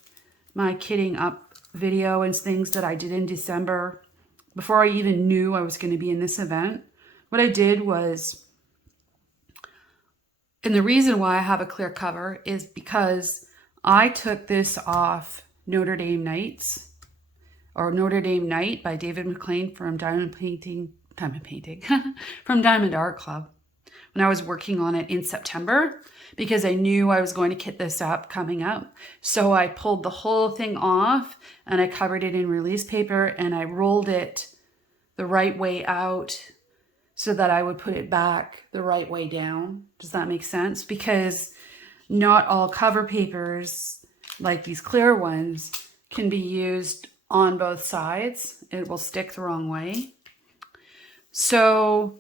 kitting up video and things that I did in December before I even knew I was going to be in this event. What I did was, and the reason why I have a clear cover is because I took this off Notre Dame Nights, or Notre Dame Night by David McLean from Diamond Painting, from Diamond Art Club, when I was working on it in September, because I knew I was going to kit this up coming up. So I pulled the whole thing off and I covered it in release paper, and I rolled it the right way out so that I would put it back the right way down. Does that make sense? Because not all cover papers, like these clear ones, can be used on both sides. It will stick the wrong way. So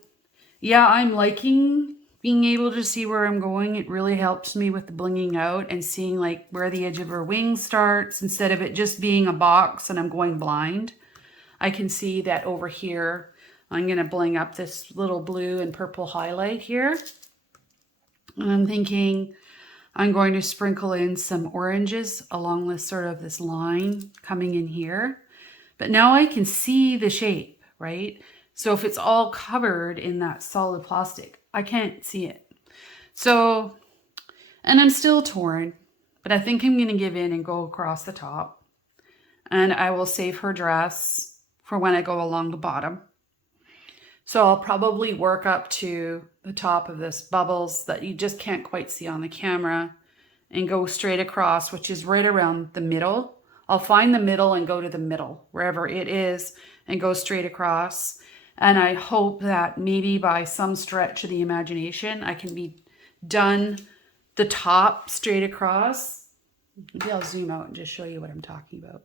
yeah, I'm liking being able to see where I'm going. It really helps me with the blinging out and seeing like where the edge of her wing starts, instead of it just being a box and I'm going blind. I can see that over here I'm going to bling up this little blue and purple highlight here. And I'm thinking I'm going to sprinkle in some oranges along this sort of this line coming in here. But now I can see the shape, right? So if it's all covered in that solid plastic, I can't see it. So, and I'm still torn, but I think I'm going to give in and go across the top. And I will save her dress for when I go along the bottom. So I'll probably work up to the top of this bubbles that you just can't quite see on the camera and go straight across, which is right around the middle. I'll find the middle and go to the middle, wherever it is, and go straight across. And I hope that maybe by some stretch of the imagination, I can be done the top straight across. Maybe I'll zoom out and just show you what I'm talking about.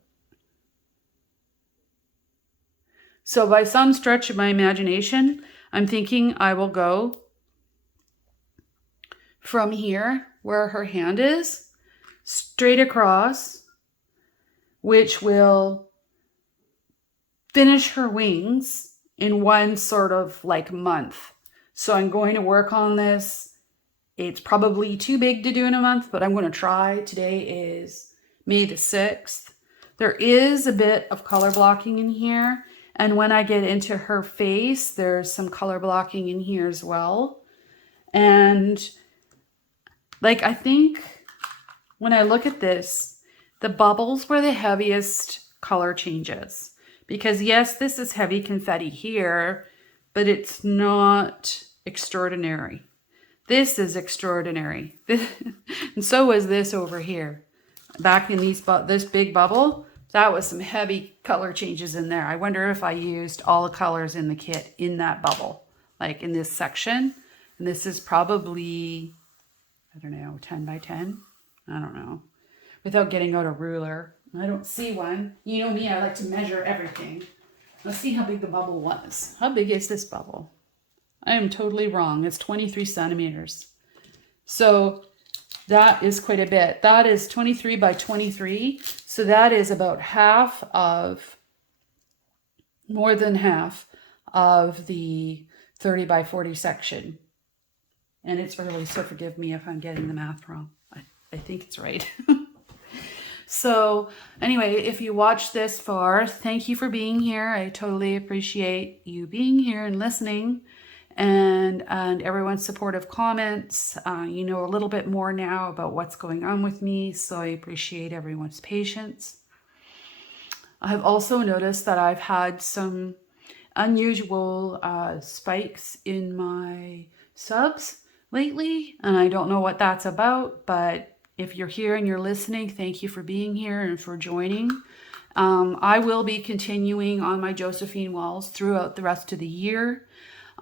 So by some stretch of my imagination, I'm thinking I will go from here, where her hand is, straight across, which will finish her wings in one sort of like month. So I'm going to work on this. It's probably too big to do in a month, but I'm going to try. Today is May the 6th. There is a bit of color blocking in here. And when I get into her face, there's some color blocking in here as well. And like, I think when I look at this, The bubbles were the heaviest color changes because yes, this is heavy confetti here, but it's not extraordinary. This is extraordinary. And so is this over here. Back in this big bubble, that was some heavy color changes in there. I wonder if I used all the colors in the kit in that bubble, like in this section. And this is probably, I don't know, 10 by 10. I don't know. Without getting out a ruler. I don't see one. You know me, I like to measure everything. Let's see how big the bubble was. How big is this bubble? I am totally wrong. It's 23 centimeters. So that is quite a bit. That is 23 by 23. So that is about half of, more than half of the 30 by 40 section. And it's early, so forgive me if I'm getting the math wrong. I think it's right. So anyway, if you watched this far, thank you for being here. I totally appreciate you being here and listening, and everyone's supportive comments. You know a little bit more now about what's going on with me, so I appreciate everyone's patience. I've also noticed that I've had some unusual spikes in my subs lately, and I don't know what that's about, but if you're here and you're listening, thank you for being here and for joining. I will be continuing on my Josephine walls throughout the rest of the year,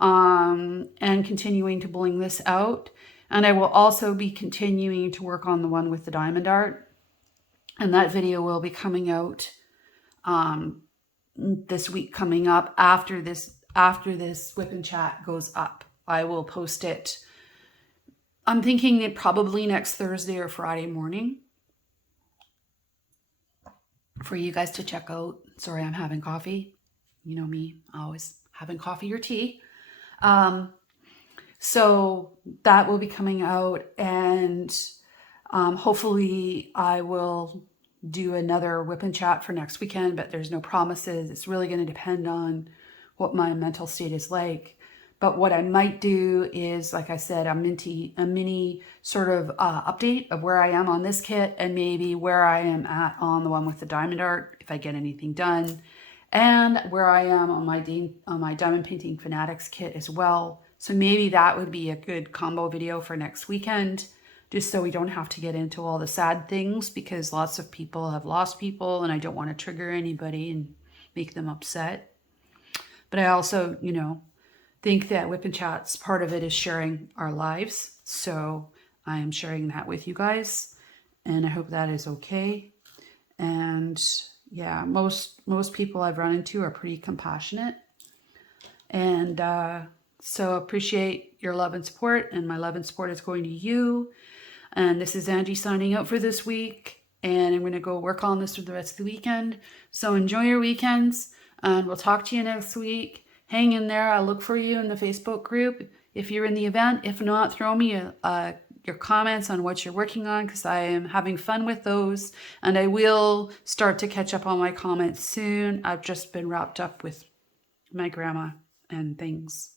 and continuing to bling this out. And I will also be continuing to work on the one with the diamond art. And that video will be coming out this week coming up after this WIP N Chat goes up. I will post it. I'm thinking that probably next Thursday or Friday morning for you guys to check out. Sorry, I'm having coffee. You know me, always having coffee or tea. So that will be coming out, and hopefully I will do another WIP N Chat for next weekend, but there's no promises. It's really going to depend on what my mental state is like. But what I might do is, like I said, a mini sort of update of where I am on this kit, and maybe where I am at on the one with the diamond art, if I get anything done, and where I am on my Diamond Painting Fanatics kit as well. So maybe that would be a good combo video for next weekend, just so we don't have to get into all the sad things, because lots of people have lost people, and I don't want to trigger anybody and make them upset. But I also, you know, think that WIP N Chat's part of it is sharing our lives. So I am sharing that with you guys, and I hope that is okay. And yeah, most people I've run into are pretty compassionate. And so appreciate your love and support, and my love and support is going to you. And this is Angie signing out for this week, and I'm going to go work on this for the rest of the weekend. So enjoy your weekends, and we'll talk to you next week. Hang in there. I'll look for you in the Facebook group if you're in the event. If not, throw me your comments on what you're working on, because I am having fun with those. And I will start to catch up on my comments soon. I've just been wrapped up with my grandma and things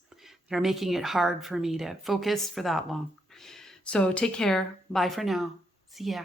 that are making it hard for me to focus for that long. So take care. Bye for now. See ya.